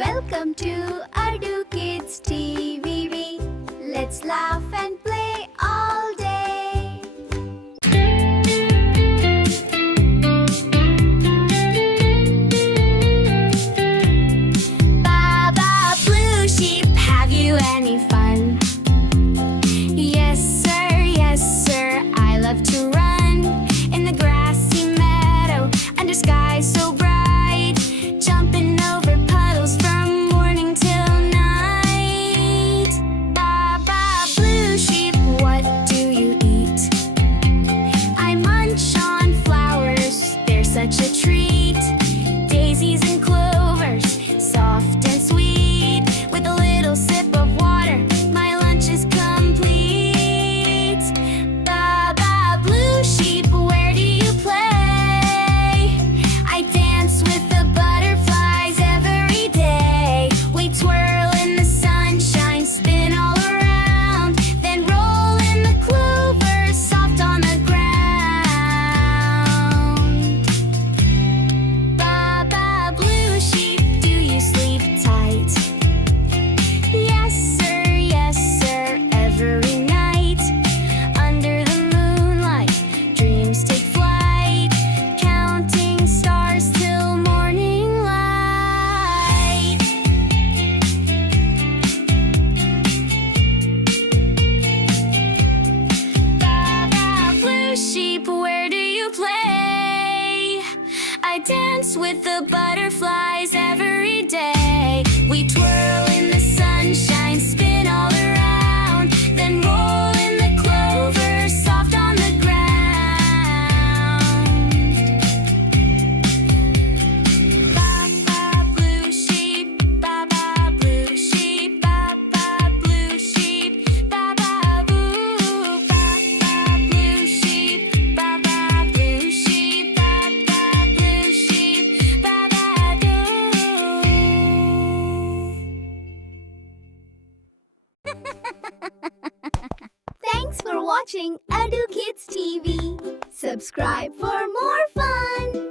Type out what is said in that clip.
Welcome to Adoo Kids TV. Let's laugh and play all day. Baa Baa Blue Sheep, have you any fun? Yes sir, I love to run in the grassy meadow under skies so bright, jumping over puddles from morning till night. Baa Baa Blue Sheep, what do you eat? I munch on flowers, they're such a treat. Daisies and clovers, soft and sweet. With a little sip of water, my lunch is complete. Baa Baa Blue Sheep, where do you play? I dance with the butterflies every day. We twirl in the sunshine, spin all around, then roll in the clover, soft on the ground. Baa Baa Blue Sheep, do you sleep tight? Yes sir, every night. Under the moonlight, dreams take flight, counting stars till morning light. Baa Baa Blue Sheep, where do you play? I dance with the butterflies every day. We twirl in the sunshine, spin all around, then roll in the clover, soft on the ground. Baa Baa Blue Sheep, Baa Baa Blue Sheep, Baa Baa Blue Sheep, Baa Baa Boo. Baa Baa Blue Sheep, Baa Baa Blue Sheep, Baa Baa Blue Sheep, Baa Baa Boo. Thanks for watching Adoo Kids TV. Subscribe for more fun.